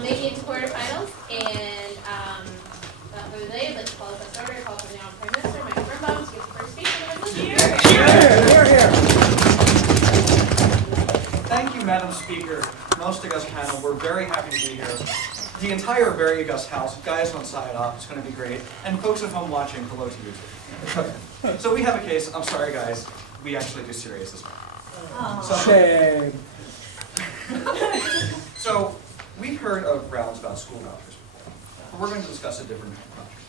Making it to quarterfinals, and without further delay, I'd like to call us order, call for the honorable Prime Minister, Michael Birnbaum, to give the first speech on the resolution. Thank you, Madam Speaker, most august panel. We're very happy to be here. The entire very august house, guys on side off, it's going to be great. And folks at home watching, hello to you too. So we have a case. I'm sorry, guys. We actually do serious as well. Shame. So we've heard of rounds about school vouchers before, but we're going to discuss a different kind of voucher.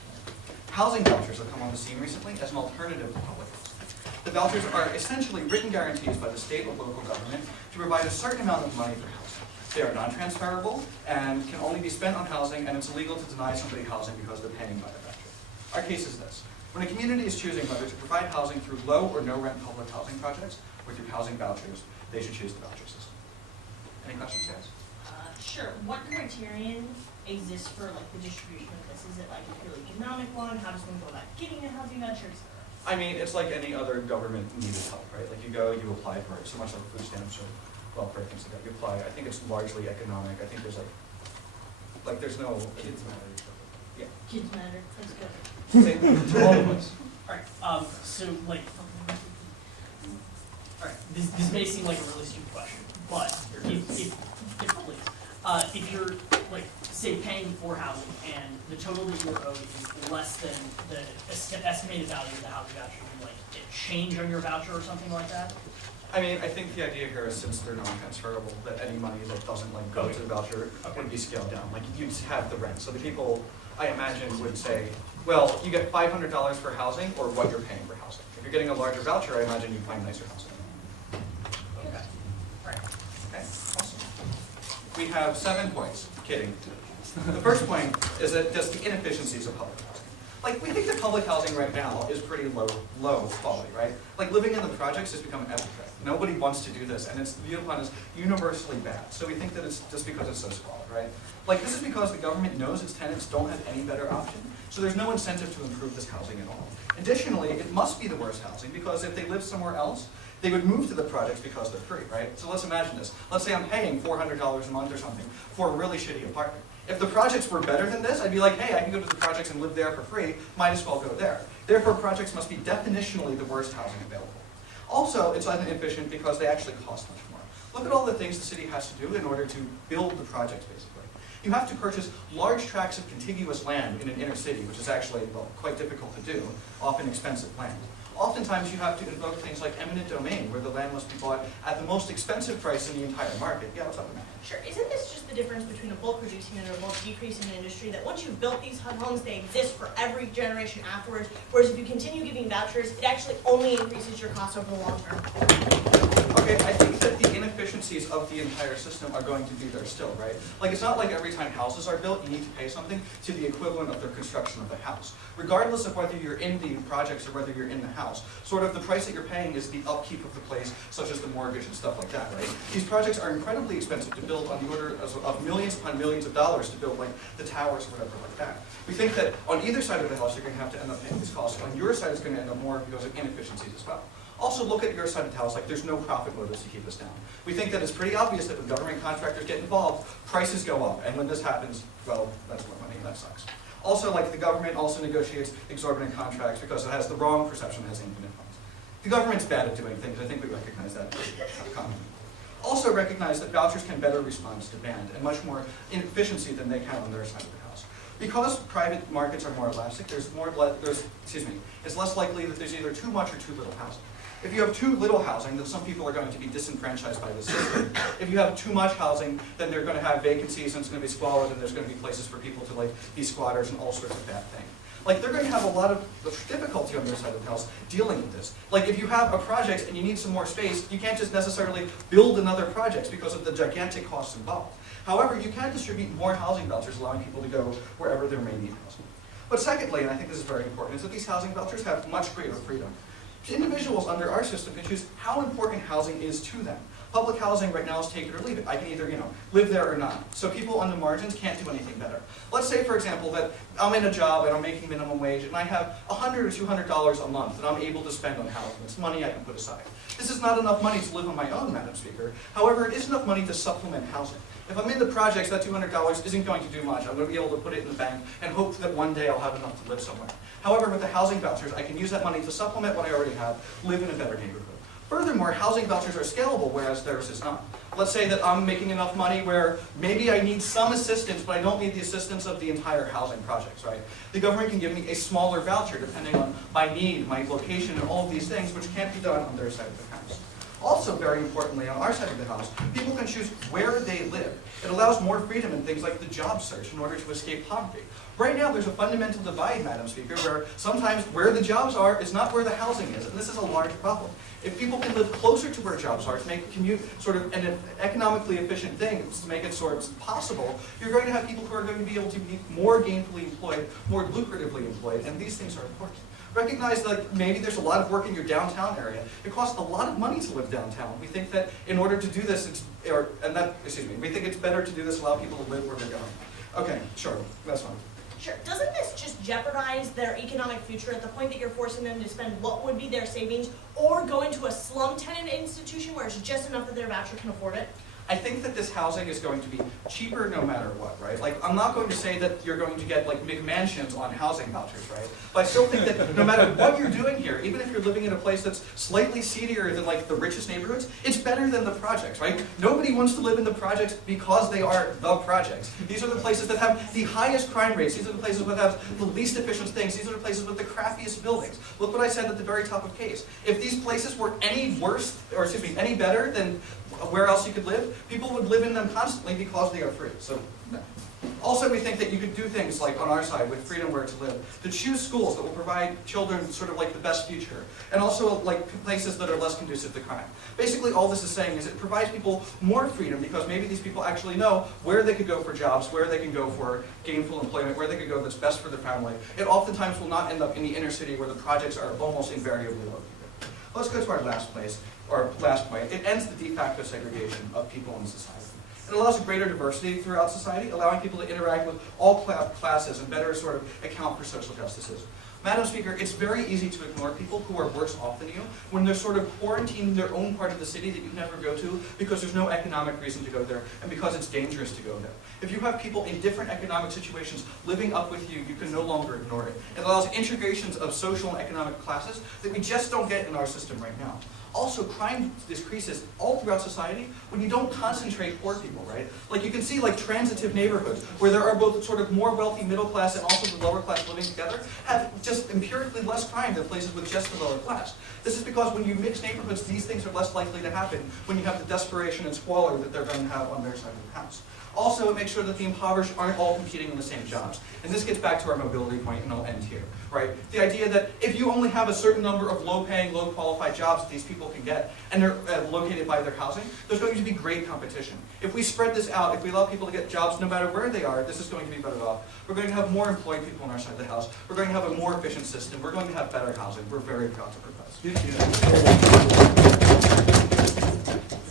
Housing vouchers have come on the scene recently as an alternative to public housing. The vouchers are essentially written guarantees by the state or local government to provide a certain amount of money for housing. They are non-transferable and can only be spent on housing, and it's illegal to deny somebody housing because they're paying by a voucher. Our case is this. When a community is choosing whether to provide housing through low or no rent public housing projects or through housing vouchers, they should choose the voucher system. Any questions, guys? Sure. What criterion exists for like the distribution of this? Is it like a purely economic one? How does one go about getting a housing voucher, etc.? I mean, it's like any other government needed help, right? Like you go, you apply for it, so much like food stamps or welfare things like that. You apply. I think it's largely economic. I think there's there's no kids matter. Yeah. Kids matter. That's good. Same to all of us. All right. So like, all right. This may seem like a really stupid question, but if you're like say paying for housing and the total that you're owed is less than the estimated value of the housing voucher, you like it change on your voucher or something like that? I mean, I think the idea here is since they're non-transferable, that any money that doesn't like go to the voucher would be scaled down. Like you'd have the rent. So the people, I imagine, would say, well, you get $500 for housing or what you're paying for housing. If you're getting a larger voucher, I imagine you'd find nicer housing. Okay. All right. Okay, awesome. We have 7 points. Kidding. The first point is that just the inefficiencies of public housing. Like, we think that public housing right now is pretty low quality, right? Like, living in the projects has become an epidemic. Nobody wants to do this, and it's viewed upon as universally bad. So we think that it's just because it's so squalid, right? Like, this is because the government knows its tenants don't have any better option, so there's no incentive to improve this housing at all. Additionally, it must be the worst housing because if they live somewhere else, they would move to the projects because they're free, right? So let's imagine this. Let's say I'm paying $400 a month or something for a really shitty apartment. If the projects were better than this, I'd be like, hey, I can go to the projects and live there for free, might as well go there. Therefore, projects must be definitionally the worst housing available. Also, it's inefficient because they actually cost much more. Look at all the things the city has to do in order to build the projects, basically. You have to purchase large tracts of contiguous land in an inner city, which is actually, well, quite difficult to do, often expensive land. Oftentimes you have to invoke things like eminent domain, where the land must be bought at the most expensive price in the entire market. Yeah, what's up with that? Sure. Isn't this just the difference between a bulk producing and a bulk decreasing industry? That once you've built these homes, they exist for every generation afterwards, whereas if you continue giving vouchers, it actually only increases your costs over the long term. Okay, I think that the inefficiencies of the entire system are going to be there still, right? Like, it's not like every time houses are built, you need to pay something to the equivalent of the construction of the house. Regardless of whether you're in the projects or whether you're in the house, sort of the price that you're paying is the upkeep of the place, such as the mortgage and stuff like that, right? These projects are incredibly expensive to build on the order of millions upon millions of dollars to build, like, the towers or whatever like that. We think that on either side of the house, you're going to have to end up paying these costs. On your side, it's going to end up more because of inefficiencies as well. Also, look at your side of the house, like there's no profit motives to keep us down. We think that it's pretty obvious that when government contractors get involved, prices go up. And when this happens, well, that's more money, and that sucks. Also, like the government also negotiates exorbitant contracts because it has the wrong perception, it has infinite funds. The government's bad at doing things. I think we recognize that commonly. Also recognize that vouchers can better respond to demand and much more inefficiency than they can on their side of the house. Because private markets are more elastic, it's less likely that there's either too much or too little housing. If you have too little housing, then some people are going to be disenfranchised by the system. If you have too much housing, then they're going to have vacancies and it's going to be squalid and there's going to be places for people to be squatters and all sorts of bad things. Like, they're going to have a lot of difficulty on their side of the house dealing with this. Like, if you have a project and you need some more space, you can't just necessarily build another project because of the gigantic costs involved. However, you can distribute more housing vouchers, allowing people to go wherever there may need housing. But secondly, and I think this is very important, is that these housing vouchers have much greater freedom. Individuals under our system can choose how important housing is to them. Public housing right now is take it or leave it. I can either, live there or not. So people on the margins can't do anything better. Let's say, for example, that I'm in a job and I'm making minimum wage and I have $100 or $200 a month that I'm able to spend on housing. It's money I can put aside. This is not enough money to live on my own, Madam Speaker. However, it is enough money to supplement housing. If I'm in the projects, that $200 isn't going to do much. I'm going to be able to put it in the bank and hope that one day I'll have enough to live somewhere. However, with the housing vouchers, I can use that money to supplement what I already have, live in a better neighborhood. Furthermore, housing vouchers are scalable, whereas theirs is not. Let's say that I'm making enough money where maybe I need some assistance, but I don't need the assistance of the entire housing projects, right? The government can give me a smaller voucher depending on my need, my location, and all of these things, which can't be done on their side of the house. Also, very importantly, on our side of the house, people can choose where they live. It allows more freedom in things like the job search in order to escape poverty. Right now, there's a fundamental divide, Madam Speaker, where sometimes where the jobs are is not where the housing is, and this is a large problem. If people can live closer to where jobs are, to make commute sort of an economically efficient thing, to make it sort of possible, you're going to have people who are going to be able to be more gainfully employed, more lucratively employed, and these things are important. Recognize that maybe there's a lot of work in your downtown area. It costs a lot of money to live downtown. We think that in order to do this, we think it's better to do this, allow people to live where they're going. Okay, sure, that's fine. Sure. Doesn't this just jeopardize their economic future at the point that you're forcing them to spend what would be their savings or go into a slum tenant institution where it's just enough that their voucher can afford it? I think that this housing is going to be cheaper no matter what, right? Like, I'm not going to say that you're going to get like McMansions on housing vouchers, right? But I still think that no matter what you're doing here, even if you're living in a place that's slightly seedier than like the richest neighborhoods, it's better than the projects, right? Nobody wants to live in the projects because they are the projects. These are the places that have the highest crime rates. These are the places that have the least efficient things. These are the places with the crappiest buildings. Look what I said at the very top of case. If these places were any worse, or excuse me, any better than where else you could live, people would live in them constantly because they are free. So, no. Also, we think that you could do things like on our side with freedom where to live, to choose schools that will provide children sort of like the best future, and also like places that are less conducive to crime. Basically, all this is saying is it provides people more freedom because maybe these people actually know where they could go for jobs, where they can go for gainful employment, where they could go that's best for their family. It oftentimes will not end up in the inner city where the projects are almost invariably located. Let's go to our last point. It ends the de facto segregation of people in society. It allows a greater diversity throughout society, allowing people to interact with all classes and better sort of account for social justices. Madam Speaker, it's very easy to ignore people who are worse off than you when they're sort of quarantined in their own part of the city that you never go to because there's no economic reason to go there and because it's dangerous to go there. If you have people in different economic situations living up with you, you can no longer ignore it. It allows integrations of social and economic classes that we just don't get in our system right now. Also, crime decreases all throughout society when you don't concentrate poor people, right? Like you can see like transitive neighborhoods where there are both sort of more wealthy middle class and also the lower class living together have just empirically less crime than places with just the lower class. This is because when you mix neighborhoods, these things are less likely to happen when you have the desperation and squalor that they're going to have on their side of the house. Also, it makes sure that the impoverished aren't all competing in the same jobs. And this gets back to our mobility point, and I'll end here, right? The idea that if you only have a certain number of low-paying, low-qualified jobs that these people can get, and they're located by their housing, there's going to be great competition. If we spread this out, if we allow people to get jobs no matter where they are, this is going to be better off. We're going to have more employed people on our side of the house. We're going to have a more efficient system. We're going to have better housing. We're very proud to propose. Great,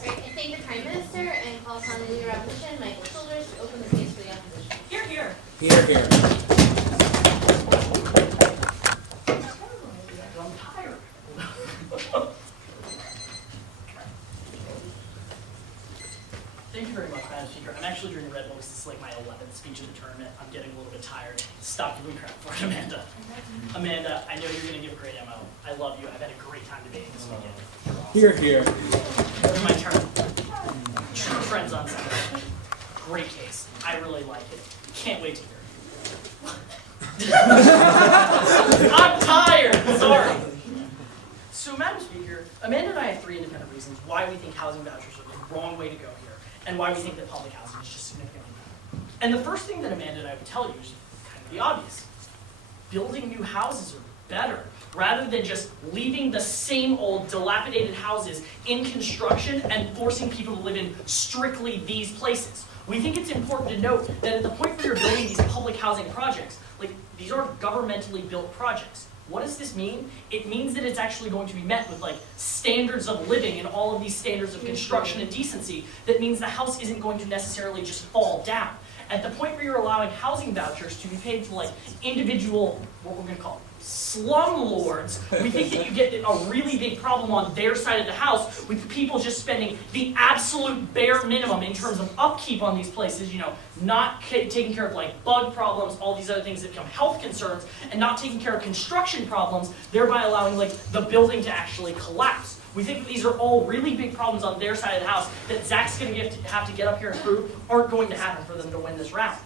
and thank the Prime Minister and call upon the Leader of Opposition, Michael Childers, to open the case for the opposition. Here, here. Here, here. I'm tired. Thank you very much, Madam Speaker. I'm actually drinking Red Bull because this is like my 11th speech of the tournament. I'm getting a little bit tired. Stop giving crap for it, Amanda. Amanda, I know you're going to give a great MO. I love you. I've had a great time debating this weekend. Here, here. It's my turn. True friends on Saturday. Great case. I really like it. Can't wait to hear it. I'm tired. Sorry. So, Madam Speaker, Amanda and I have 3 independent reasons why we think housing vouchers are the wrong way to go here, and why we think that public housing is just significantly better. And the first thing that Amanda and I would tell you is kind of the obvious. Building new houses are better, rather than just leaving the same old dilapidated houses in construction and forcing people to live in strictly these places. We think it's important to note that at the point where you're building these public housing projects, like these are governmentally built projects. What does this mean? It means that it's actually going to be met with like standards of living and all of these standards of construction and decency. That means the house isn't going to necessarily just fall down. At the point where you're allowing housing vouchers to be paid to like individual, what we're going to call slumlords, we think that you get a really big problem on their side of the house with people just spending the absolute bare minimum in terms of upkeep on these places, not taking care of like bug problems, all these other things that become health concerns, and not taking care of construction problems, thereby allowing like the building to actually collapse. We think that these are all really big problems on their side of the house that Zach's going to have to get up here and prove aren't going to happen for them to win this round.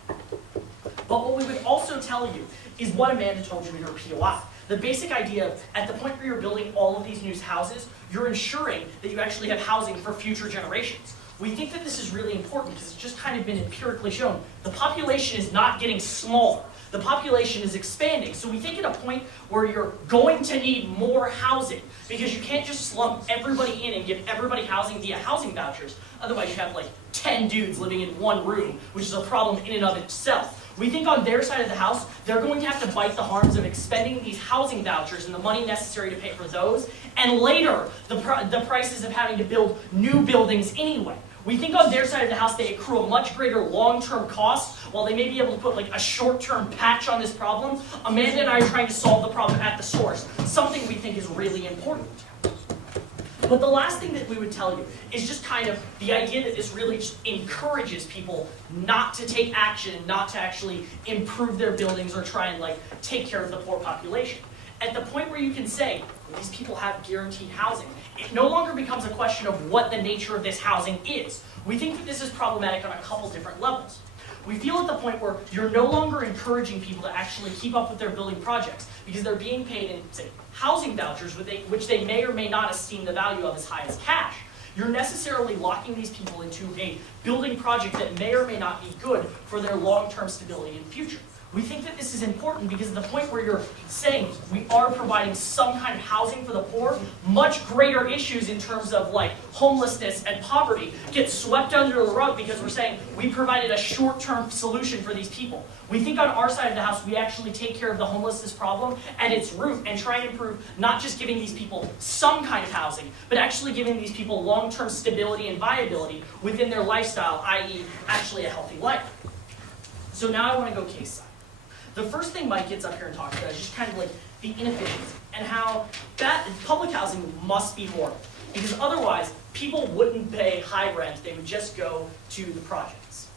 But what we would also tell you is what Amanda told you in her POI. The basic idea of, at the point where you're building all of these new houses, you're ensuring that you actually have housing for future generations. We think that this is really important because it's just kind of been empirically shown. The population is not getting smaller. The population is expanding. So we think at a point where you're going to need more housing, because you can't just slump everybody in and give everybody housing via housing vouchers. Otherwise you have like 10 dudes living in one room, which is a problem in and of itself. We think on their side of the house, they're going to have to bite the harms of expending these housing vouchers and the money necessary to pay for those, and later, the prices of having to build new buildings anyway. We think on their side of the house, they accrue a much greater long-term cost, while they may be able to put like a short-term patch on this problem. Amanda and I are trying to solve the problem at the source, something we think is really important. But the last thing that we would tell you is just kind of the idea that this really just encourages people not to take action, not to actually improve their buildings or try and like take care of the poor population. At the point where you can say, these people have guaranteed housing, it no longer becomes a question of what the nature of this housing is. We think that this is problematic on a couple different levels. We feel at the point where you're no longer encouraging people to actually keep up with their building projects because they're being paid in, say, housing vouchers, which they may or may not esteem the value of as high as cash. You're necessarily locking these people into a building project that may or may not be good for their long-term stability and future. We think that this is important because at the point where you're saying we are providing some kind of housing for the poor, much greater issues in terms of like homelessness and poverty get swept under the rug because we're saying we provided a short-term solution for these people. We think on our side of the house we actually take care of the homelessness problem at its root and try and improve not just giving these people some kind of housing, but actually giving these people long-term stability and viability within their lifestyle, i.e. actually a healthy life. So now I want to go case side. The first thing Mike gets up here and talks about is just kind of like the inefficiency and how that public housing must be horrible because otherwise people wouldn't pay high rent, they would just go to the projects.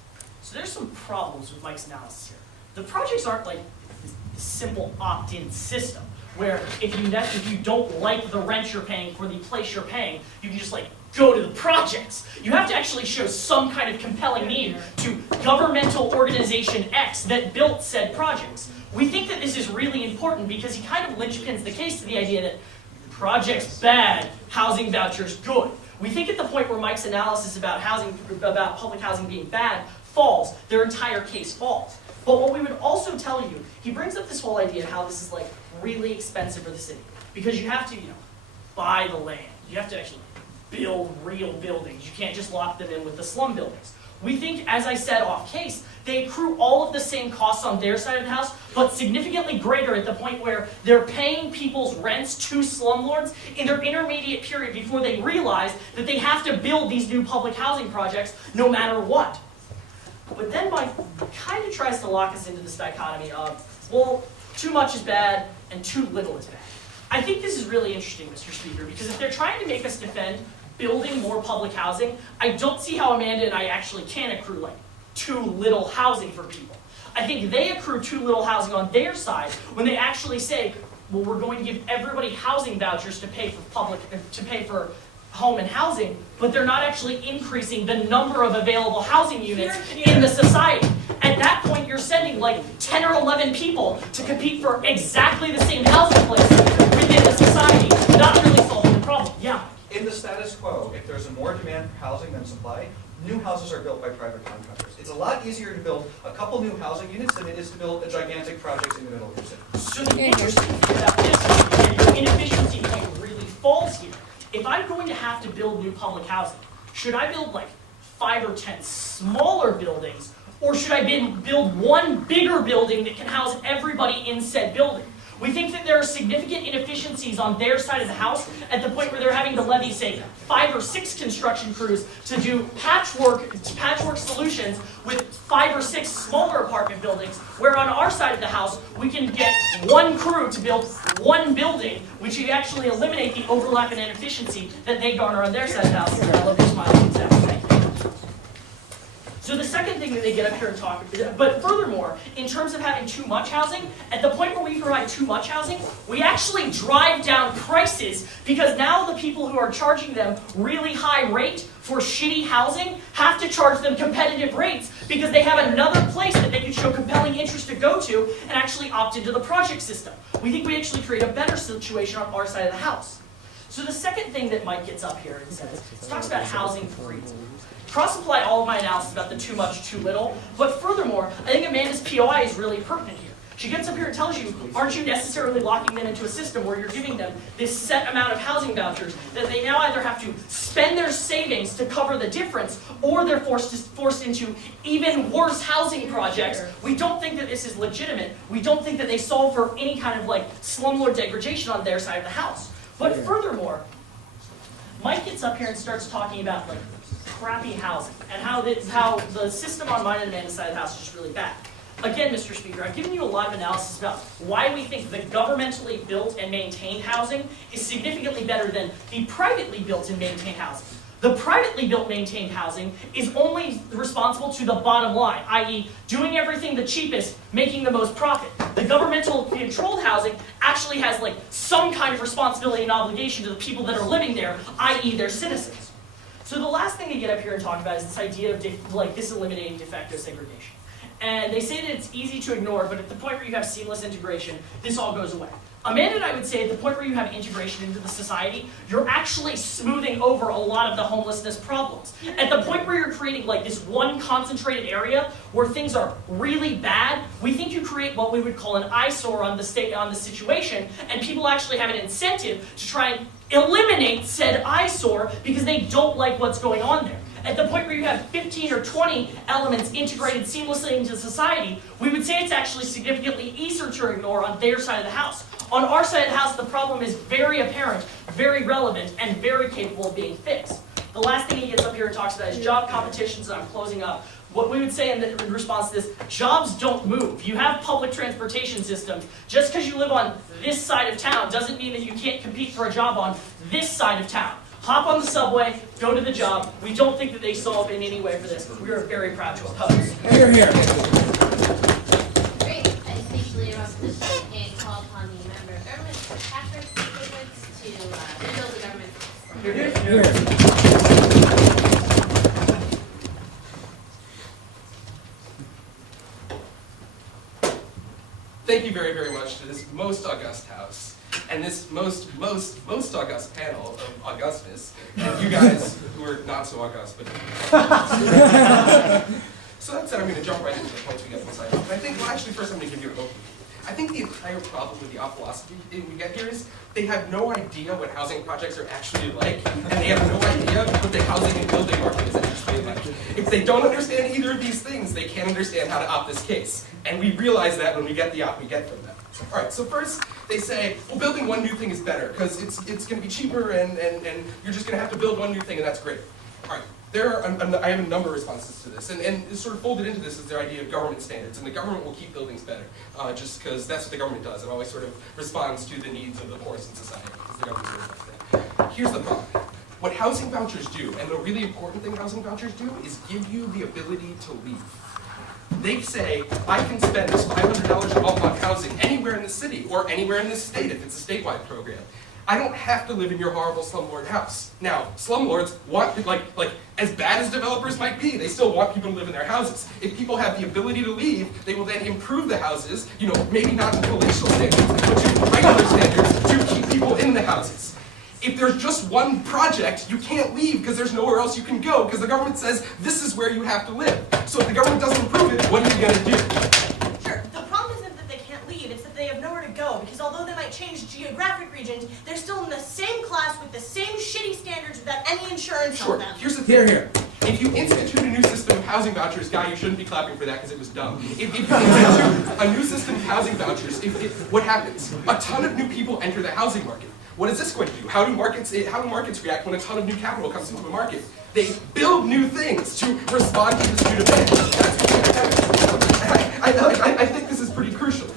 So there's some problems with Mike's analysis here. The projects aren't like this simple opt-in system where if you don't like the rent you're paying for the place you're paying, you can just like go to the projects. You have to actually show some kind of compelling need to governmental organization X that built said projects. We think that this is really important because he kind of linchpins the case to the idea that projects bad, housing vouchers good. We think at the point where Mike's analysis about public housing being bad falls, their entire case falls. But what we would also tell you, he brings up this whole idea of how this is like really expensive for the city because you have to, buy the land. You have to actually build real buildings. You can't just lock them in with the slum buildings. We think, as I said off case, they accrue all of the same costs on their side of the house, but significantly greater at the point where they're paying people's rents to slumlords in their intermediate period before they realize that they have to build these new public housing projects no matter what. But then Mike kind of tries to lock us into this dichotomy of, well, too much is bad and too little is bad. I think this is really interesting, Mr. Speaker, because if they're trying to make us defend building more public housing, I don't see how Amanda and I actually can accrue like too little housing for people. I think they accrue too little housing on their side when they actually say, well, we're going to give everybody housing vouchers to pay for home and housing, but they're not actually increasing the number of available housing units in the society. At that point, you're sending like 10 or 11 people to compete for exactly the same housing place within the society, not really solving the problem. Yeah. In the status quo, if there's more demand for housing than supply, new houses are built by private contractors. It's a lot easier to build a couple new housing units than it is to build a gigantic project in the middle of your city. So the interesting thing about this, and your inefficiency point really falls here. If I'm going to have to build new public housing, should I build like 5 or 10 smaller buildings, or should I build one bigger building that can house everybody in said building? We think that there are significant inefficiencies on their side of the house at the point where they're having to levy, say, 5 or 6 construction crews to do patchwork solutions with 5 or 6 smaller apartment buildings, where on our side of the house, we can get 1 crew to build 1 building, which would actually eliminate the overlap and inefficiency that they garner on their side of the house. I love your smile. Thank you. So the second thing that they get up here and talk, but furthermore, in terms of having too much housing, at the point where we provide too much housing, we actually drive down prices because now the people who are charging them really high rate for shitty housing have to charge them competitive rates because they have another place that they can show compelling interest to go to and actually opt into the project system. We think we actually create a better situation on our side of the house. So the second thing that Mike gets up here and says, he talks about housing freeze. Cross-apply all of my analysis about the too much, too little, but furthermore, I think Amanda's POI is really pertinent here. She gets up here and tells you, aren't you necessarily locking them into a system where you're giving them this set amount of housing vouchers that they now either have to spend their savings to cover the difference, or they're forced into even worse housing projects. We don't think that this is legitimate. We don't think that they solve for any kind of like slumlord degradation on their side of the house. But furthermore, Mike gets up here and starts talking about like crappy housing and how the system on mine and Amanda's side of the house is just really bad. Again, Mr. Speaker, I've given you a lot of analysis about why we think the governmentally built and maintained housing is significantly better than the privately built and maintained housing. The privately built maintained housing is only responsible to the bottom line, i.e. doing everything the cheapest, making the most profit. The governmental controlled housing actually has like some kind of responsibility and obligation to the people that are living there, i.e. their citizens. So the last thing they get up here and talk about is this idea of eliminating de facto segregation. And they say that it's easy to ignore, but at the point where you have seamless integration, this all goes away. Amanda and I would say at the point where you have integration into the society, you're actually smoothing over a lot of the homelessness problems. At the point where you're creating like this one concentrated area where things are really bad, we think you create what we would call an eyesore on the situation, and people actually have an incentive to try and eliminate said eyesore because they don't like what's going on there. At the point where you have 15 or 20 elements integrated seamlessly into society, we would say it's actually significantly easier to ignore on their side of the house. On our side of the house, the problem is very apparent, very relevant, and very capable of being fixed. The last thing he gets up here and talks about is job competitions, and I'm closing up. What we would say in response to this, jobs don't move. You have public transportation systems. Just because you live on this side of town doesn't mean that you can't compete for a job on this side of town. Hop on the subway, go to the job. We don't think that they solve in any way for this. We are very proud to oppose. Here, here. Great. I speak to leader opposition and call upon the member of government, Patrick Stiglitz, to rebuild the government. Here. Thank you very, very much to this most august house and this most august panel of augustness, and you guys who are not so august, but so that said, I'm going to jump right into the points we get from side. And I think, well, actually, first I'm going to give you an overview. I think the entire problem with the philosophy we get here is they have no idea what housing projects are actually like, and they have no idea what the housing and building market is actually like. If they don't understand either of these things, they can't understand how to opt this case. And we realize that when we get the op we get from them. All right, so first they say, well, building one new thing is better because it's going to be cheaper and you're just going to have to build one new thing and that's great. All right. I have a number of responses to this, and sort of folded into this is their idea of government standards, and the government will keep buildings better, just because that's what the government does. It always sort of responds to the needs of the poorest in society, because the government sort of does that. Here's the problem. What housing vouchers do, and the really important thing housing vouchers do, is give you the ability to leave. They say, I can spend this $500 a month on housing anywhere in the city, or anywhere in the state if it's a statewide program. I don't have to live in your horrible slumlord house. Now, slumlords want, like as bad as developers might be, they still want people to live in their houses. If people have the ability to leave, they will then improve the houses, maybe not to palatial standards, but to regular standards to keep people in the houses. If there's just one project, you can't leave because there's nowhere else you can go because the government says this is where you have to live. So if the government doesn't improve it, what are you going to do? Sure. The problem isn't that they can't leave, it's that they have nowhere to go, because although they might change geographic regions, they're still in the same class with the same shitty standards without any insurance on Sure. them. Here's the thing. Here. If you institute a new system of housing vouchers, guy, you shouldn't be clapping for that because it was dumb. If you institute a new system of housing vouchers, what happens? A ton of new people enter the housing market. What is this going to do? How do markets react when a ton of new capital comes into a market? They build new things to respond to this new demand. I think this is pretty crucial.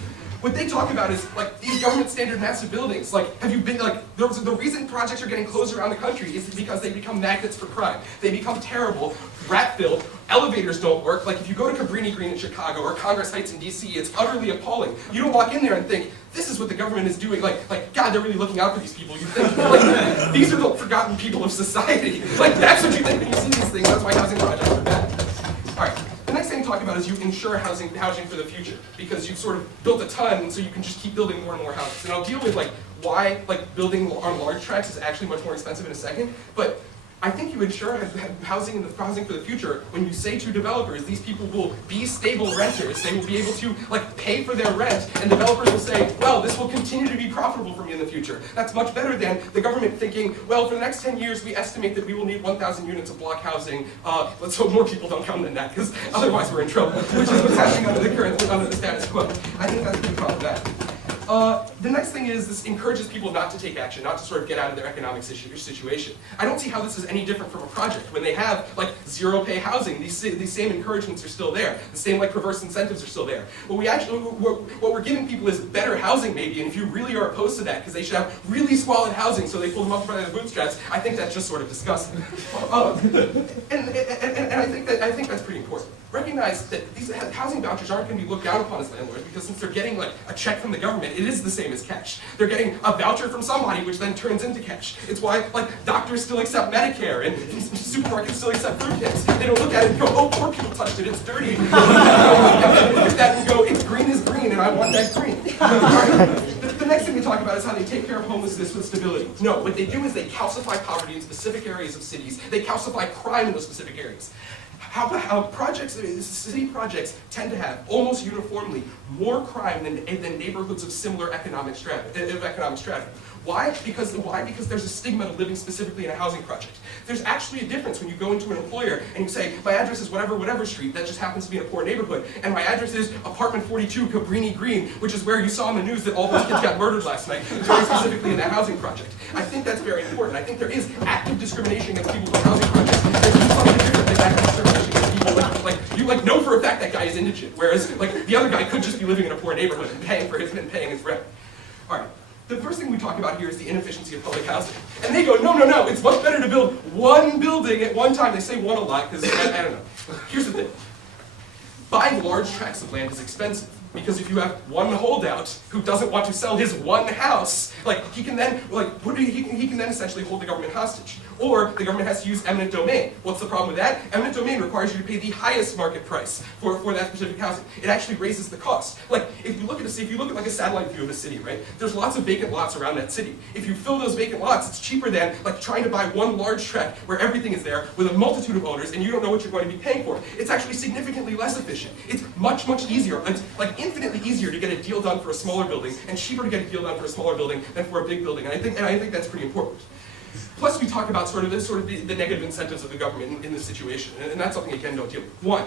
What they talk about is like these government standard massive buildings. Like, have you been like the reason projects are getting closed around the country is because they become magnets for crime. They become terrible, rat-filled. Elevators don't work. Like if you go to Cabrini Green in Chicago or Congress Heights in DC, it's utterly appalling. You don't walk in there and think this is what the government is doing. Like God, they're really looking out for these people. You think like these are the forgotten people of society. Like that's what you think when you see these things. That's why housing projects are bad. All right. The next thing you talk about is you insure housing for the future because you've sort of built a ton, so you can just keep building more and more houses. And I'll deal with like why like building on large tracts is actually much more expensive in a second. But I think you insure housing for the future when you say to developers, these people will be stable renters. They will be able to like pay for their rent, and developers will say, well, this will continue to be profitable for me in the future. That's much better than the government thinking, well, for the next 10 years, we estimate that we will need 1,000 units of block housing. Let's hope more people don't come than that, because otherwise we're in trouble, which is what's happening under the status quo. I think that's pretty problematic. The next thing is this encourages people not to take action, not to sort of get out of their economic situation. I don't see how this is any different from a project. When they have like zero pay housing, these same encouragements are still there. The same like perverse incentives are still there. What we're giving people is better housing maybe, and if you really are opposed to that because they should have really squalid housing so they pull them up by their bootstraps, I think that's just sort of disgusting. And I think that's pretty important. Recognize that these housing vouchers aren't going to be looked down upon as landlords because since they're getting like a check from the government, it is the same as cash. They're getting a voucher from somebody which then turns into cash. It's why like doctors still accept Medicare and supermarkets still accept fruit tips. They don't look at it and go, oh, poor people touched it, it's dirty. Look at that and go, it's green is green and I want that green. The next thing we talk about is how they take care of homelessness with stability. No, what they do is they calcify poverty in specific areas of cities. They calcify crime in those specific areas. How city projects tend to have almost uniformly more crime than neighborhoods of similar economic strata. Why? Because there's a stigma to living specifically in a housing project. There's actually a difference when you go into an employer and you say, my address is whatever street, that just happens to be in a poor neighborhood, and my address is apartment 42, Cabrini Green, which is where you saw in the news that all those kids got murdered last night, very specifically in that housing project. I think that's very important. I think there is active discrimination against people with housing projects. There's something different than active discrimination against people you know for a fact that guy is indigent, whereas like the other guy could just be living in a poor neighborhood and paying his rent. All right. The first thing we talk about here is the inefficiency of public housing. And they go, no, it's much better to build one building at one time. They say one a lot because, I don't know. Here's the thing. Buying large tracts of land is expensive because if you have one holdout who doesn't want to sell his one house, he can then essentially hold the government hostage. Or the government has to use eminent domain. What's the problem with that? Eminent domain requires you to pay the highest market price for that specific housing. It actually raises the cost. If you look at a satellite view of a city, right? There's lots of vacant lots around that city. If you fill those vacant lots, it's cheaper than trying to buy one large tract where everything is there with a multitude of owners and you don't know what you're going to be paying for. It's actually significantly less efficient. It's much easier, infinitely easier to get a deal done for a smaller building and cheaper to get a deal done for a smaller building than for a big building. And I think that's pretty important. Plus, we talk about the negative incentives of the government in this situation, and that's something again don't deal with. One,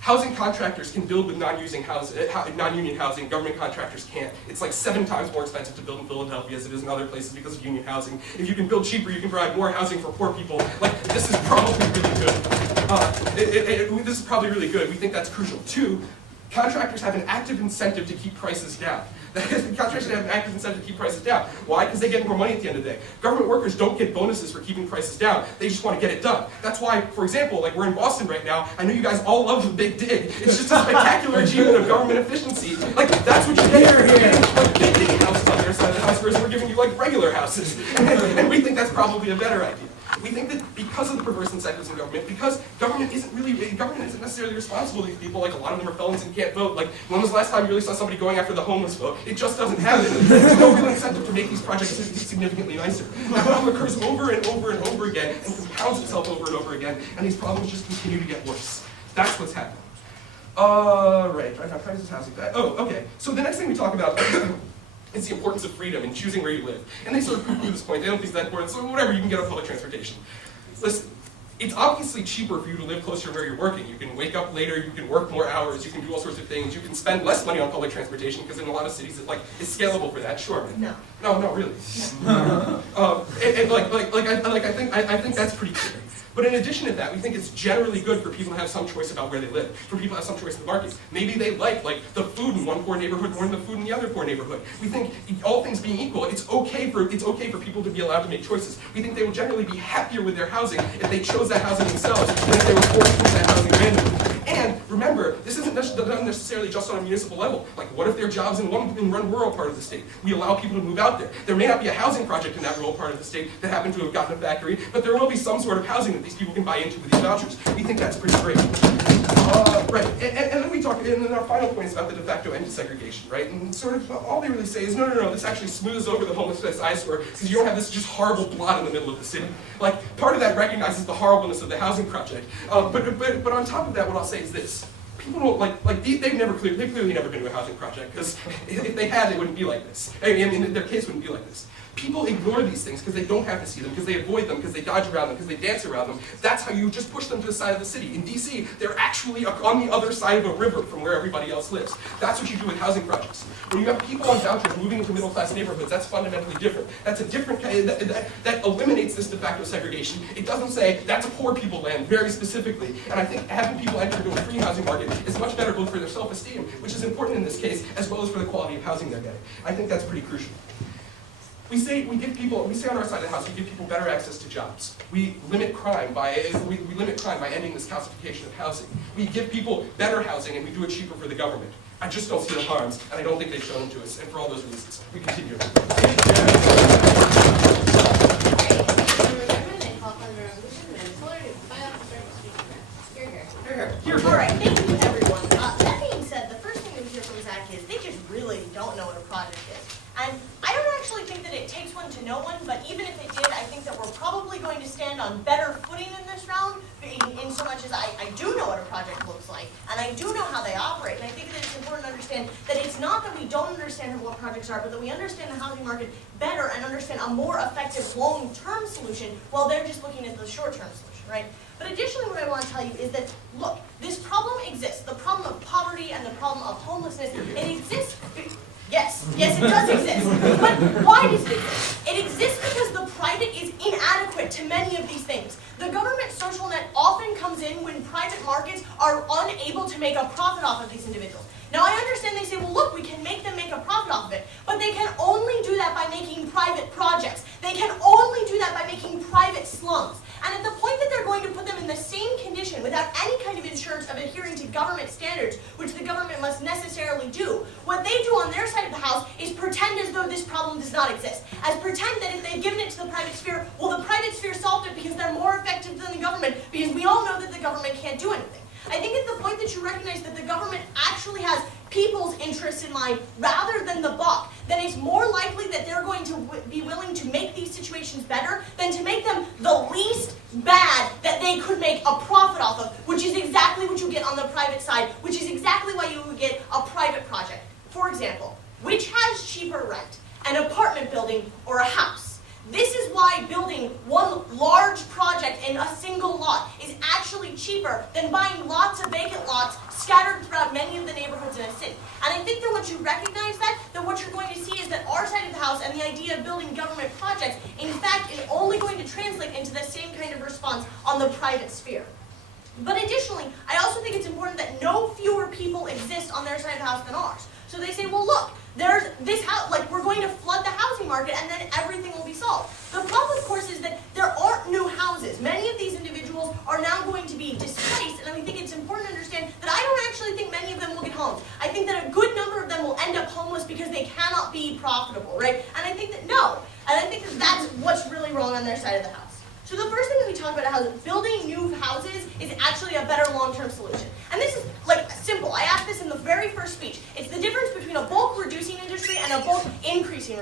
housing contractors can build with non-union housing. Government contractors can't. It's 7 times more expensive to build in Philadelphia as it is in other places because of union housing. If you can build cheaper, you can provide more housing for poor people. This is probably really good. This is probably really good. We think that's crucial. 2, contractors have an active incentive to keep prices down. Contractors have an active incentive to keep prices down. Why? Because they get more money at the end of the day. Government workers don't get bonuses for keeping prices down. They just want to get it done. That's why, for example, we're in Boston right now. I know you guys all love the Big Dig. It's just a spectacular achievement of government efficiency. That's what you get here. You're getting big digging houses on their side of the house, whereas we're giving you regular houses. And we think that's probably a better idea. We think that because of the perverse incentives in government, because government isn't necessarily responsible to these people, a lot of them are felons and can't vote. When was the last time you really saw somebody going after the homeless vote? It just doesn't happen. There's no real incentive to make these projects significantly nicer. That problem occurs over and over and over again and compounds itself over and over again, and these problems just continue to get worse. That's what's happening. Right, prices, housing. Oh, okay. So the next thing we talk about is the importance of freedom in choosing where you live. And they sort of poo-poo this point. They don't think it's that important. So whatever, you can get on public transportation. Listen, it's obviously cheaper for you to live closer to where you're working. You can wake up later, you can work more hours, you can do all sorts of things, you can spend less money on public transportation, because in a lot of cities it's scalable for that, sure. No. No, really. I think that's pretty clear. But in addition to that, we think it's generally good for people to have some choice about where they live, for people to have some choice in the market. Maybe they like the food in one poor neighborhood more than the food in the other poor neighborhood. We think, all things being equal, it's okay for people to be allowed to make choices. We think they will generally be happier with their housing if they chose that housing themselves than if they were forced into that housing randomly. And remember, this isn't done necessarily just on a municipal level. Like, what if there are jobs in one rural part of the state? We allow people to move out there. There may not be a housing project in that rural part of the state that happened to have gotten a factory, but there will be some sort of housing that these people can buy into with these vouchers. We think that's pretty great. Right, and then we talk, and then our final point is about the de facto end to segregation, right? And sort of all they really say is, no, this actually smooths over the homelessness eyesore, because you don't have this just horrible blot in the middle of the city. Like, part of that recognizes the horribleness of the housing project. But on top of that, what I'll say is this. People don't they've clearly never been to a housing project, because if they had, they wouldn't be like this. I mean, their case wouldn't be like this. People ignore these things because they don't have to see them, because they avoid them, because they dodge around them, because they dance around them. That's how you just push them to the side of the city. In DC, they're actually on the other side of a river from where everybody else lives. That's what you do with housing projects. When you have people on vouchers moving into middle-class neighborhoods, that's fundamentally different. That's a different kind that eliminates this de facto segregation. It doesn't say that's poor people land very specifically. And I think having people enter into a free housing market is much better both for their self-esteem, which is important in this case, as well as for the quality of housing they're getting. I think that's pretty crucial. We say on our side of the house, we give people better access to jobs. We limit crime by ending this calcification of housing. We give people better housing, and we do it cheaper for the government. I just don't see the harms, and I don't think they've shown them to us. And for all those reasons, we continue. All right, thank you, everyone. That being said, the first thing we hear from Zach is they just really don't know what a project is. And I don't actually think that it takes one to know one, but even if it did, I think that we're probably going to stand on better footing in this round, in so much as I do know what a project looks like, and I do know how they operate, and I think that it's important to understand that it's not that we don't understand what projects are, but that we understand the housing market better and understand a more effective long-term solution while they're just looking at the short-term solution, right? But additionally, what I want to tell you is that, look, this problem exists. The problem of poverty and the problem of homelessness, it exists. Yes, it does exist. But why does it exist? It exists because the private is inadequate to many of these things. The government social net often comes in when private markets are unable to make a profit off of these individuals. Now, I understand they say, well, look, we can make them make a profit off of it, but they can only do that by making private projects. They can only do that by making private slums. And at the point that they're going to put them in the same condition without any kind of insurance of adhering to government standards, which the government must necessarily do, what they do on their side of the house is pretend as though this problem does not exist. As pretend that if they've given it to the private sphere, well, the private sphere solved it because they're more effective than the government, because we all know that the government can't do anything. I think at the point that you recognize that the government actually has people's interests in mind rather than the buck, then it's more likely that they're going to be willing to make these situations better than to make them the least bad that they could make a profit off of, which is exactly what you get on the private side, which is exactly why you would get a private project. For example, which has cheaper rent, an apartment building or a house? This is why building one large project in a single lot is actually cheaper than buying lots of vacant lots scattered throughout many of the neighborhoods in a city. And I think that once you recognize that, then what you're going to see is that our side of the house and the idea of building government projects, in fact, is only going to translate into the same kind of response on the private sphere. But additionally, I also think it's important that no fewer people exist on their side of the house than ours. So they say, well, look, there's this house, we're going to flood the housing market and then everything will be solved. The problem, of course, is that there aren't new houses. Many of these individuals are now going to be displaced, and I think it's important to understand that I don't actually think many of them will get homes. I think that a good number of them will end up homeless because they cannot be profitable, right? And I think that no. And I think that that's what's really wrong on their side of the house. So the first thing that we talk about how building new houses is actually a better long-term solution. And this is simple. I asked this in the very first speech. It's the difference between a bulk reducing industry and a bulk increasing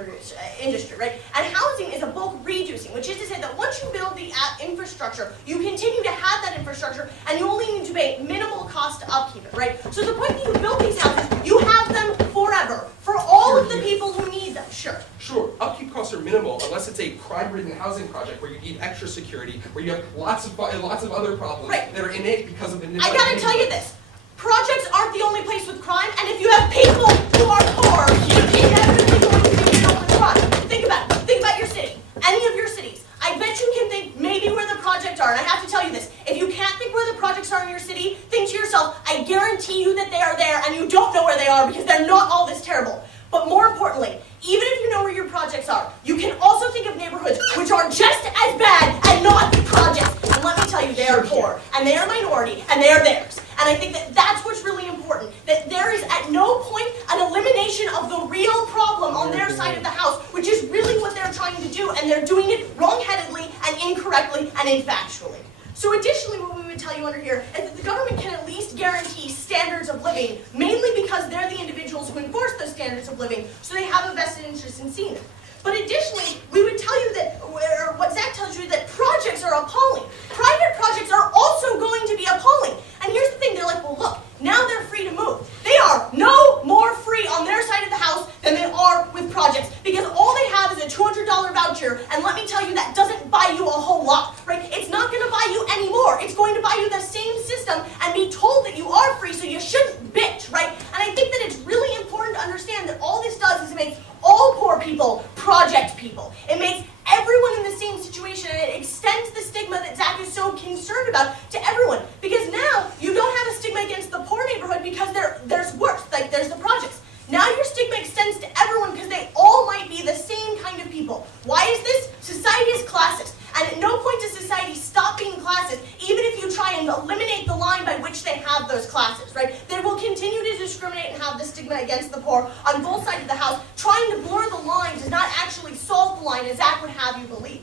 industry, right? And housing is a bulk reducing, which is to say that once you build the infrastructure, you continue to have that infrastructure and you only need to pay minimal cost to upkeep it, right? So the point that you build these houses, you have them forever for all of the people who need them. Sure. Sure, upkeep costs are minimal, unless it's a crime-ridden housing project where you need extra security, where you have lots of other problems Right. that are innate because of the. I gotta tell you this. Projects aren't the only place with crime, and if you have people who are poor, you're inevitably going to be filled with crime. Think about it. Think about your city. Any of your cities. I bet you can think maybe where the projects are, and I have to tell you this. If you can't think where the projects are in your city, think to yourself, I guarantee you that they are there, and you don't know where they are because they're not all this terrible. But more importantly, even if you know where your projects are, you can also think of neighborhoods which are just as bad and not projects. And let me tell you, they are poor, and they are minority, and they are theirs. And I think that that's what's really important, that there is at no point an elimination of the real problem on their side of the house, which is really what they're trying to do, and they're doing it wrong-headedly and incorrectly and infactually. So additionally, what we would tell you under here is that the government can at least guarantee standards of living, mainly because they're the individuals who enforce those standards of living, so they have a vested interest in seeing them. But additionally, we would tell you that, or what Zach tells you, that projects are appalling. Private projects are also going to be appalling. And here's the thing, they're like, well look, now they're free to move. They are no more free on their side of the house than they are with projects, because all they have is a $200 voucher, and let me tell you, that doesn't buy you a whole lot, right? It's not going to buy you any more. It's going to buy you the same system and be told that you are free, so you shouldn't bitch, right? And I think that it's really important to understand that all this does is it makes all poor people project people. It makes everyone in the same situation, and it extends the stigma that Zach is so concerned about to everyone. Because now you don't have a stigma against the poor neighborhood because there's worse, like there's the projects. Now your stigma extends to everyone because they all might be the same kind of people. Why is this? Society is classist. And at no point does society stop being classist, even if you try and eliminate the line by which they have those classes, right? They will continue to discriminate and have the stigma against the poor on both sides of the house. Trying to blur the line does not actually solve the line, as Zach would have you believe.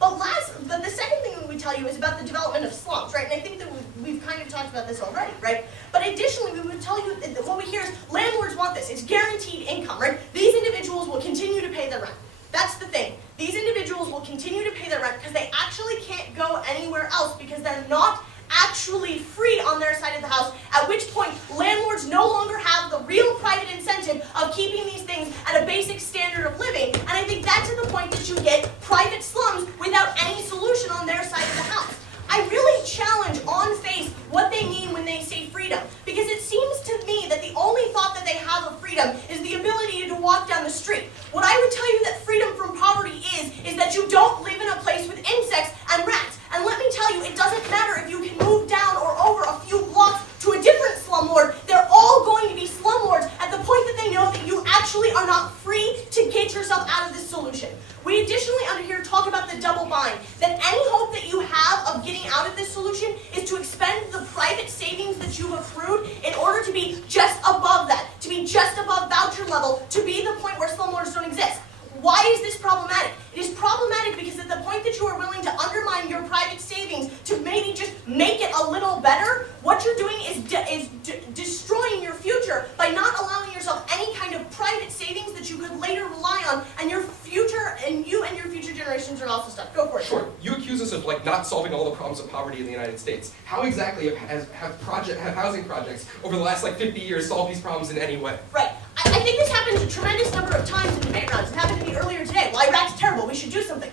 But the second thing that we tell you is about the development of slums, right? And I think that we've kind of talked about this already, right? But additionally, we would tell you that what we hear is landlords want this. It's guaranteed income, right? These individuals will continue to pay their rent. That's the thing. These individuals will continue to pay their rent because they actually can't go anywhere else because they're not actually free on their side of the house, at which point landlords no longer have the real private incentive of keeping these things at a basic standard of living. And I think that's to the point that you get private slums without any solution on their side of the house. I really challenge on face what they mean when they say freedom, because it seems to me that the only thought that they have of freedom is the ability to walk down the street. What I would tell you that freedom from poverty is that you don't live in a place with insects and rats. And let me tell you, it doesn't matter if you can move down or over a few blocks to a different slumlord. They're all going to be slumlords at the point that they know that you actually are not free to get yourself out of this solution. We additionally under here talk about the double bind, that any hope that you have of getting out of this solution is to expend the private savings that you've accrued in order to be just above that, to be just above voucher level, to be the point where slumlords don't exist. Why is this problematic? It is problematic because at the point that you are willing to undermine your private savings to maybe just make it a little better, what you're doing is destroying your future by not allowing yourself any kind of private savings that you could later rely on, and your future, and you and your future generations are also stuck. Go for it. Sure. You accuse us of not solving all the problems of poverty in the United States. How exactly have housing projects over the last 50 years solved these problems in any way? Right. I think this happens a tremendous number of times in debate rounds. It happened to me earlier today. Well, Iraq's terrible. We should do something.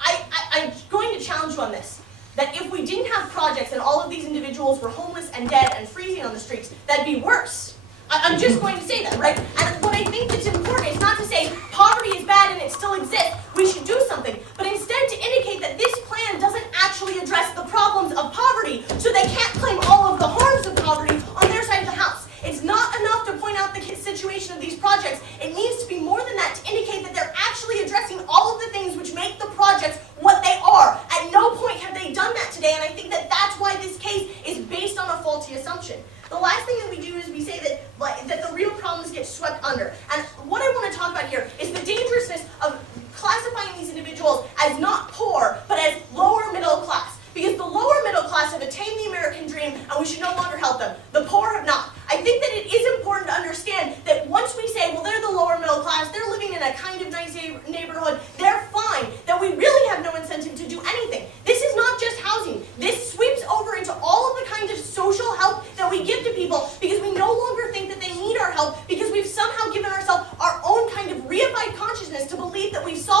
I'm going to challenge you on this. That if we didn't have projects and all of these individuals were homeless and dead and freezing on the streets, that'd be worse. I'm just going to say that, right? And what I think that's important is not to say poverty is bad and it still exists, we should do something, but instead to indicate that this plan doesn't actually address the problems of poverty, so they can't claim all of the harms of poverty on their side of the house. It's not enough to point out the situation of these projects. It needs to be more than that to indicate that they're actually addressing all of the things which make the projects what they are. At no point have they done that today, and I think that that's why this case is based on a faulty assumption. The last thing that we do is we say that the real problems get swept under. And what I want to talk about here is the dangerousness of classifying these individuals as not poor, but as lower middle class. Because the lower middle class have attained the American dream, and we should no longer help them. The poor have not. I think that it is important to understand that once we say, well, they're the lower middle class, they're living in a kind of nice neighborhood, they're fine, that we really have no incentive to do anything. This is not just housing. This sweeps over into all of the kinds of social help that we give to people, because we no longer think that they need our help, because we've somehow given ourselves our own kind of reified consciousness to believe that we've solved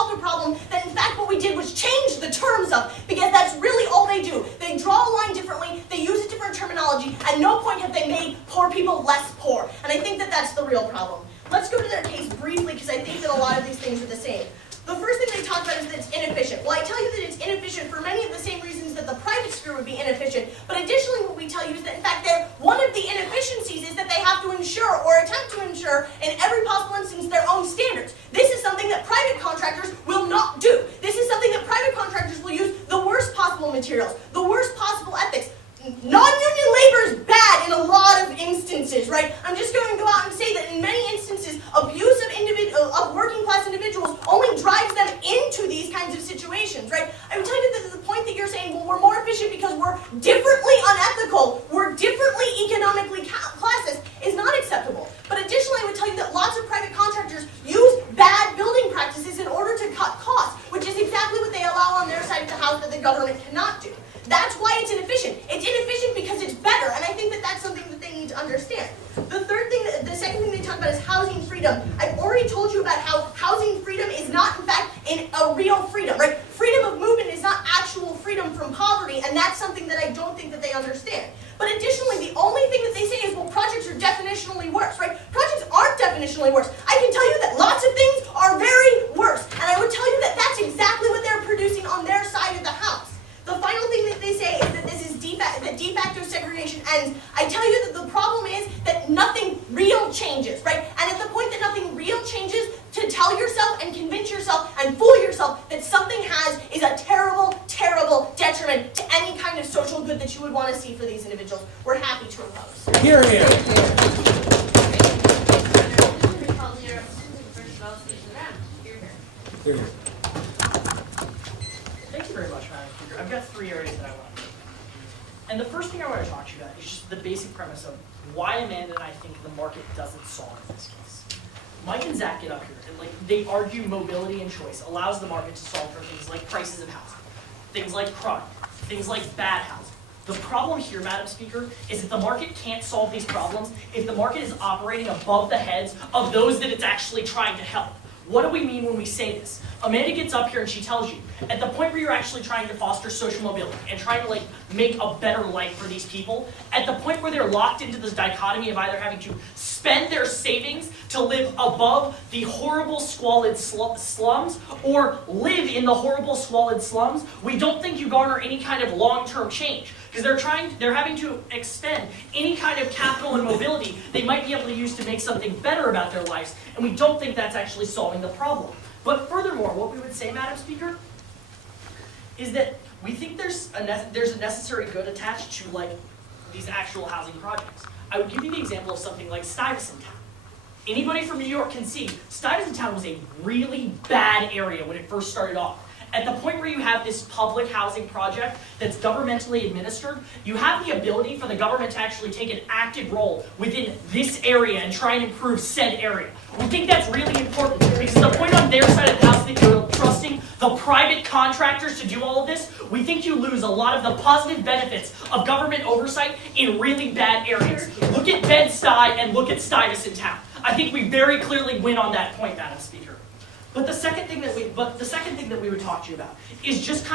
At no point have they made poor people less poor. And I think that that's the real problem. Let's go to their case briefly, because I think that a lot of these things are the same. The first thing they talk about is that it's inefficient. Well, I tell you that it's inefficient for many of the same reasons that the private sphere would be inefficient, but additionally what we tell you is that in fact one of the inefficiencies is that they have to ensure or attempt to ensure in every possible instance their own standards. This is something that private contractors will not do. This is something that private contractors will use the worst possible materials, the worst possible ethics. Non-union labor is bad in a lot of instances, right? I'm just going to go out and say that in many instances, abuse of working class individuals only drives them into these kinds of situations, right? I would tell you that the point that you're saying, well, we're more efficient because we're differently unethical, we're differently economically classist, is not acceptable. But additionally, I would tell you that lots of private contractors use bad building practices in order to cut costs, which is exactly what they allow on their side of the house that the government cannot do. That's why it's inefficient. It's inefficient because it's better, and I think that that's something that they need to understand. The second thing they talk about is housing freedom. I've already told you about how housing freedom is not, in fact, a real freedom, right? Freedom of movement is not actual freedom from poverty, and that's something that I don't think that they understand. But additionally, the only thing that they say is, well, projects are definitionally worse, right? Projects aren't definitionally worse. I can tell you that lots of things are very worse, and I would tell you that that's exactly what they're producing on their side of the house. The final thing that they say is that this is that de facto segregation ends. I tell you that the problem is that nothing real changes, right? And at the point that nothing real changes, to tell yourself and convince yourself and fool yourself that something is a terrible, terrible detriment to any kind of social good that you would want to see for these individuals. We're happy to oppose. Period. Period. Thank you very much, Madam Speaker. I've got 3 areas that I want to cover. And the first thing I want to talk to you about is just the basic premise of why Amanda and I think the market doesn't solve in this case. Mike and Zach get up here and they argue mobility and choice allows the market to solve for things like prices of housing, things like crime, things like bad housing. The problem here, Madam Speaker, is that the market can't solve these problems if the market is operating above the heads of those that it's actually trying to help. What do we mean when we say this? Amanda gets up here and she tells you, at the point where you're actually trying to foster social mobility and trying to make a better life for these people, at the point where they're locked into this dichotomy of either having to spend their savings to live above the horrible squalid slums or live in the horrible squalid slums, we don't think you garner any kind of long-term change. Because they're having to expend any kind of capital and mobility they might be able to use to make something better about their lives, and we don't think that's actually solving the problem. But furthermore, what we would say, Madam Speaker, is that we think there's a necessary good attached to these actual housing projects. I would give you the example of something like Stuyvesant Town. Anybody from New York can see Stuyvesant Town was a really bad area when it first started off. At the point where you have this public housing project that's governmentally administered, you have the ability for the government to actually take an active role within this area and try and improve said area. We think that's really important because the point on their side of the house that you're trusting the private contractors to do all of this, we think you lose a lot of the positive benefits of government oversight in really bad areas. Look at Bed-Stuy and look at Stuyvesant Town. I think we very clearly win on that point, Madam Speaker. But the second thing that we would talk to you about is just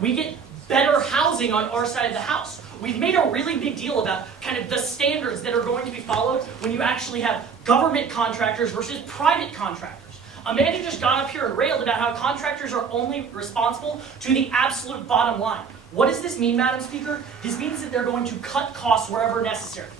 we get better housing on our side of the house. We've made a really big deal about kind of the standards that are going to be followed when you actually have government contractors versus private contractors. Amanda just got up here and railed about how contractors are only responsible to the absolute bottom line. What does this mean, Madam Speaker? This means that they're going to cut costs wherever necessary.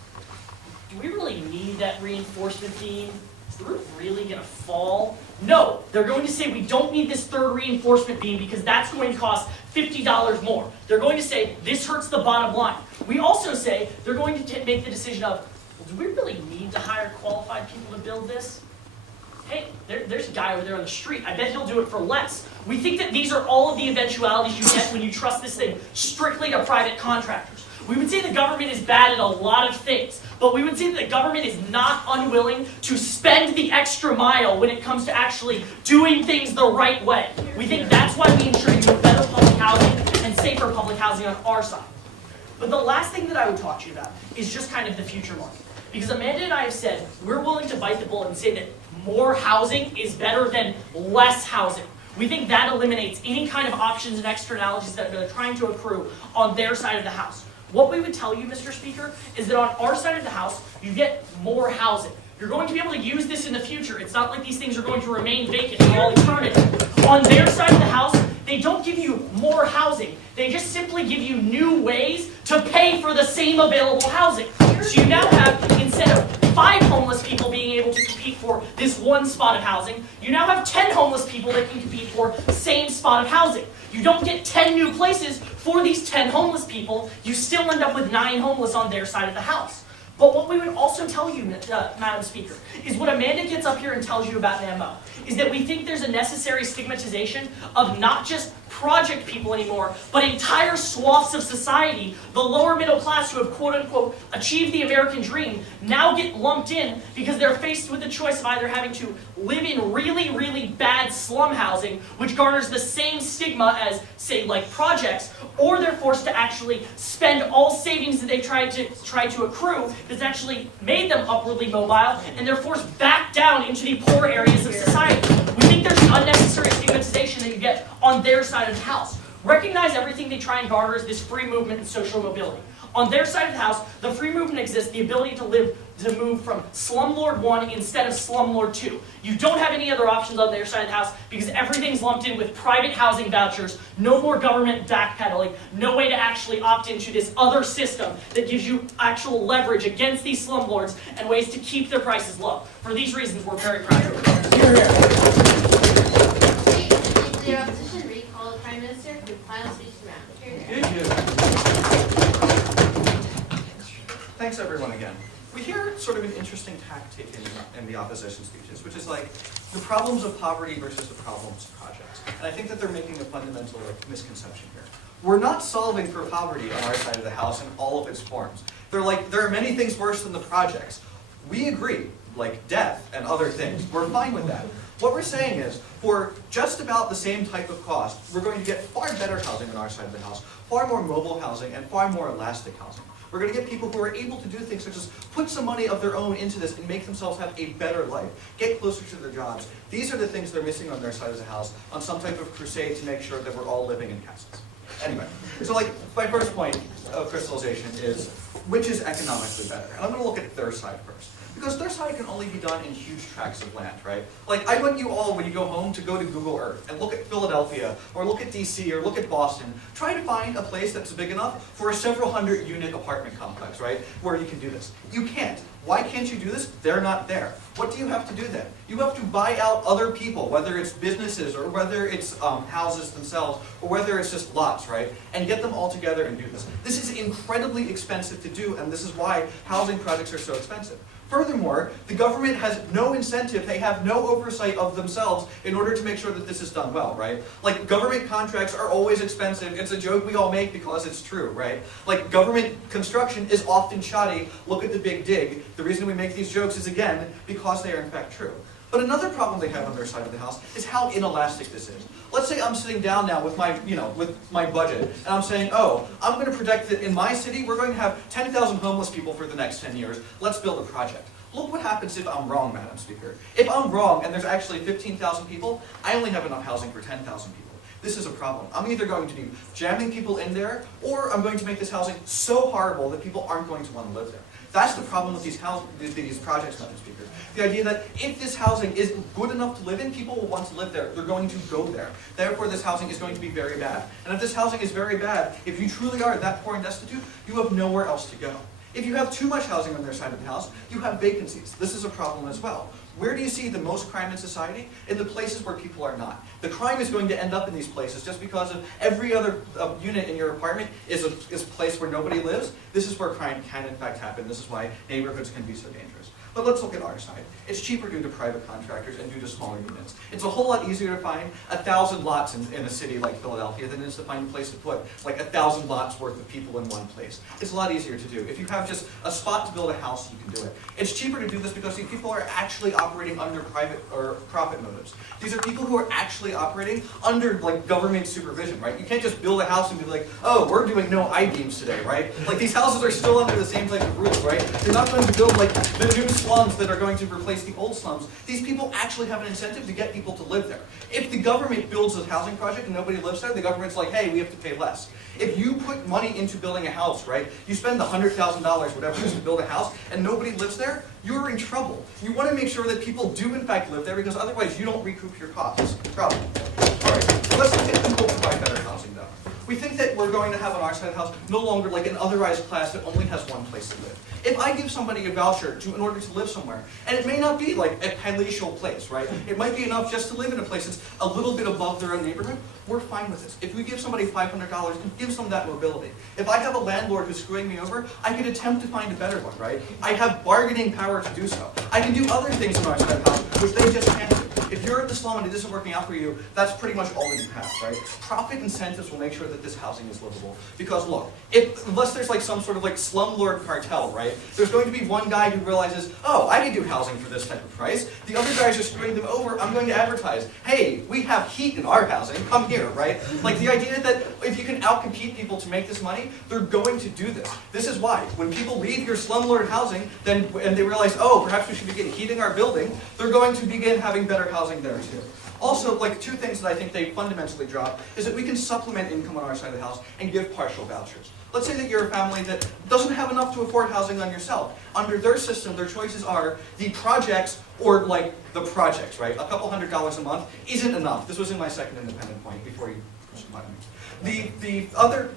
Do we really need that reinforcement beam? Is the roof really going to fall? No, they're going to say we don't need this third reinforcement beam because that's going to cost $50 more. They're going to say this hurts the bottom line. We also say they're going to make the decision of, well, do we really need to hire qualified people to build this? Hey, there's a guy over there on the street. I bet he'll do it for less. We think that these are all of the eventualities you get when you trust this thing strictly to private contractors. We would say the government is bad at a lot of things, but we would say that the government is not unwilling to spend the extra mile when it comes to actually doing things the right way. We think that's why we ensure you have better public housing and safer public housing on our side. But the last thing that I would talk to you about is just kind of the future market. Because Amanda and I have said we're willing to bite the bullet and say that more housing is better than less housing. We think that eliminates any kind of options and externalities that are trying to accrue on their side of the house. What we would tell you, Mr. Speaker, is that on our side of the House, you get more housing. You're going to be able to use this in the future. It's not like these things are going to remain vacant for all eternity. On their side of the House, they don't give you more housing. They just simply give you new ways to pay for the same available housing. So you now have, instead of 5 homeless people being able to compete for this one spot of housing, you now have 10 homeless people that can compete for the same spot of housing. You don't get 10 new places for these 10 homeless people. You still end up with 9 homeless on their side of the House. But what we would also tell you, Madam Speaker, is what Amanda gets up here and tells you about an MO, is that we think there's a necessary stigmatization of not just project people anymore, but entire swaths of society, the lower middle class who have quote-unquote achieved the American dream, now get lumped in because they're faced with the choice of either having to live in really, really bad slum housing, which garners the same stigma as, say, like projects, or they're forced to actually spend all savings that they tried to accrue that's actually made them upwardly mobile, and they're forced back down into the poor areas of society. We think there's an unnecessary stigmatization that you get on their side of the House. Recognize everything they try and garner is this free movement and social mobility. On their side of the House, the free movement exists, the ability to move from Slumlord 1 instead of Slumlord 2. You don't have any other options on their side of the House because everything's lumped in with private housing vouchers, no more government backpedaling, no way to actually opt into this other system that gives you actual leverage against these slumlords and ways to keep their prices low. For these reasons, we're very proud of it. The opposition recall the Prime Minister for the final speech of the round. Thanks everyone again. We hear sort of an interesting tactic in the opposition speeches, which is like the problems of poverty versus the problems of projects. And I think that they're making a fundamental misconception here. We're not solving for poverty on our side of the House in all of its forms. They're like, there are many things worse than the projects. We agree, like death and other things. We're fine with that. What we're saying is, for just about the same type of cost, we're going to get far better housing on our side of the House, far more mobile housing, and far more elastic housing. We're going to get people who are able to do things such as put some money of their own into this and make themselves have a better life, get closer to their jobs. These are the things they're missing on their side of the House on some type of crusade to make sure that we're all living in castles. Anyway, so like my first point of crystallization is which is economically better. And I'm going to look at their side first. Because their side can only be done in huge tracts of land, right? Like, I want you all, when you go home, to go to Google Earth and look at Philadelphia, or look at DC, or look at Boston. Try to find a place that's big enough for a several hundred unit apartment complex, right? Where you can do this. You can't. Why can't you do this? They're not there. What do you have to do then? You have to buy out other people, whether it's businesses, or whether it's houses themselves, or whether it's just lots, right? And get them all together and do this. This is incredibly expensive to do, and this is why housing projects are so expensive. Furthermore, the government has no incentive, they have no oversight of themselves in order to make sure that this is done well, right? Like, government contracts are always expensive. It's a joke we all make because it's true, right? Like, government construction is often shoddy. Look at the Big Dig. The reason we make these jokes is, again, because they are in fact true. But another problem they have on their side of the House is how inelastic this is. Let's say I'm sitting down now with my, with my budget, and I'm saying, oh, I'm going to predict that in my city, we're going to have 10,000 homeless people for the next 10 years. Let's build a project. Look what happens if I'm wrong, Madam Speaker. If I'm wrong and there's actually 15,000 people, I only have enough housing for 10,000 people. This is a problem. I'm either going to be jamming people in there, or I'm going to make this housing so horrible that people aren't going to want to live there. That's the problem with these projects, Madam Speaker. The idea that if this housing is good enough to live in, people will want to live there. They're going to go there. Therefore, this housing is going to be very bad. And if this housing is very bad, if you truly are that poor and destitute, you have nowhere else to go. If you have too much housing on their side of the house, you have vacancies. This is a problem as well. Where do you see the most crime in society? In the places where people are not. The crime is going to end up in these places just because of every other unit in your apartment is a place where nobody lives. This is where crime can in fact happen. This is why neighborhoods can be so dangerous. But let's look at our side. It's cheaper due to private contractors and due to smaller units. It's a whole lot easier to find 1,000 lots in a city like Philadelphia than it is to find a place to put like 1,000 lots worth of people in one place. It's a lot easier to do. If you have just a spot to build a house, you can do it. It's cheaper to do this because these people are actually operating under private or profit motives. These are people who are actually operating under like government supervision, right? You can't just build a house and be like, oh, we're doing no I-beams today, right? Like these houses are still under the same type of rules, right? You're not going to build like the new slums that are going to replace the old slums. These people actually have an incentive to get people to live there. If the government builds a housing project and nobody lives there, the government's like, hey, we have to pay less. If you put money into building a house, right, you spend $100,000, whatever it is, to build a house, and nobody lives there, you're in trouble. You want to make sure that people do in fact live there, because otherwise you don't recoup your costs. Problem. All right, so let's look at who will provide better housing, though. We think that we're going to have on our side of the house no longer like an otherized class that only has one place to live. If I give somebody a voucher in order to live somewhere, and it may not be like a palatial place, right? It might be enough just to live in a place that's a little bit above their own neighborhood, we're fine with this. If we give somebody $500, it gives them that mobility. If I have a landlord who's screwing me over, I could attempt to find a better one, right? I have bargaining power to do so. I can do other things in our side of the house, which they just can't do. If you're at the slum and it isn't working out for you, that's pretty much all that you have, right? Profit incentives will make sure that this housing is livable. Because look, unless there's like some sort of like slumlord cartel, right? There's going to be one guy who realizes, oh, I can do housing for this type of price. The other guys are screwing them over. I'm going to advertise, hey, we have heat in our housing. Come here, right? Like the idea that if you can outcompete people to make this money, they're going to do this. This is why when people leave your slumlord housing, and they realize, oh, perhaps we should begin heating our building, they're going to begin having better housing there too. Also, like two things that I think they fundamentally drop is that we can supplement income on our side of the house and give partial vouchers. Let's say that you're a family that doesn't have enough to afford housing on yourself. Under their system, their choices are the projects or like the projects, right? A couple $100s a month isn't enough. This was in my second independent point before you pushed the button.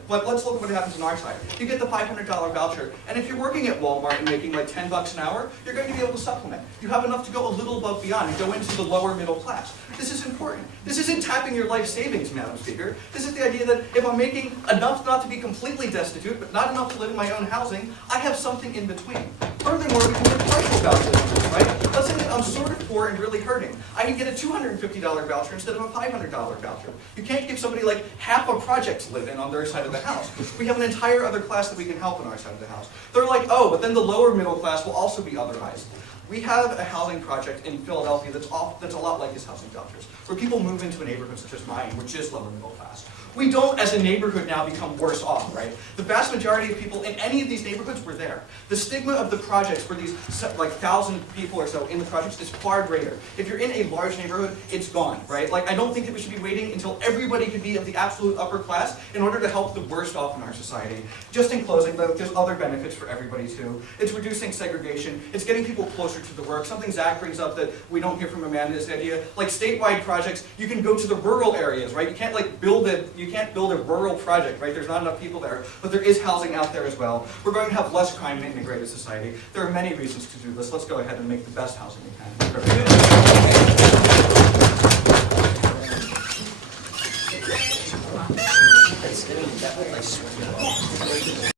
But let's look at what happens on our side. You get the $500 voucher, and if you're working at Walmart and making like $10 an hour, you're going to be able to supplement. You have enough to go a little above beyond and go into the lower middle class. This is important. This isn't tapping your life savings, Madam Speaker. This is the idea that if I'm making enough not to be completely destitute, but not enough to live in my own housing, I have something in between. Furthermore, we can get partial vouchers, right? Let's say that I'm sort of poor and really hurting. I can get a $250 voucher instead of a $500 voucher. You can't give somebody like half a project to live in on their side of the house. We have an entire other class that we can help on our side of the house. They're like, oh, but then the lower middle class will also be otherized. We have a housing project in Philadelphia that's a lot like this housing vouchers, where people move into a neighborhood such as mine, which is lower middle class. We don't, as a neighborhood now, become worse off, right? The vast majority of people in any of these neighborhoods were there. The stigma of the projects for these like 1,000 people or so in the projects is far greater. If you're in a large neighborhood, it's gone, right? Like, I don't think that we should be waiting until everybody could be of the absolute upper class in order to help the worst off in our society. Just in closing, though, there's other benefits for everybody too. It's reducing segregation. It's getting people closer to the work. Something Zach brings up that we don't hear from Amanda is the idea, like statewide projects, you can go to the rural areas, right? You can't like build a rural project, right? There's not enough people there, but there is housing out there as well. We're going to have less crime in an integrated society. There are many reasons to do this. Let's go ahead and make the best housing we can.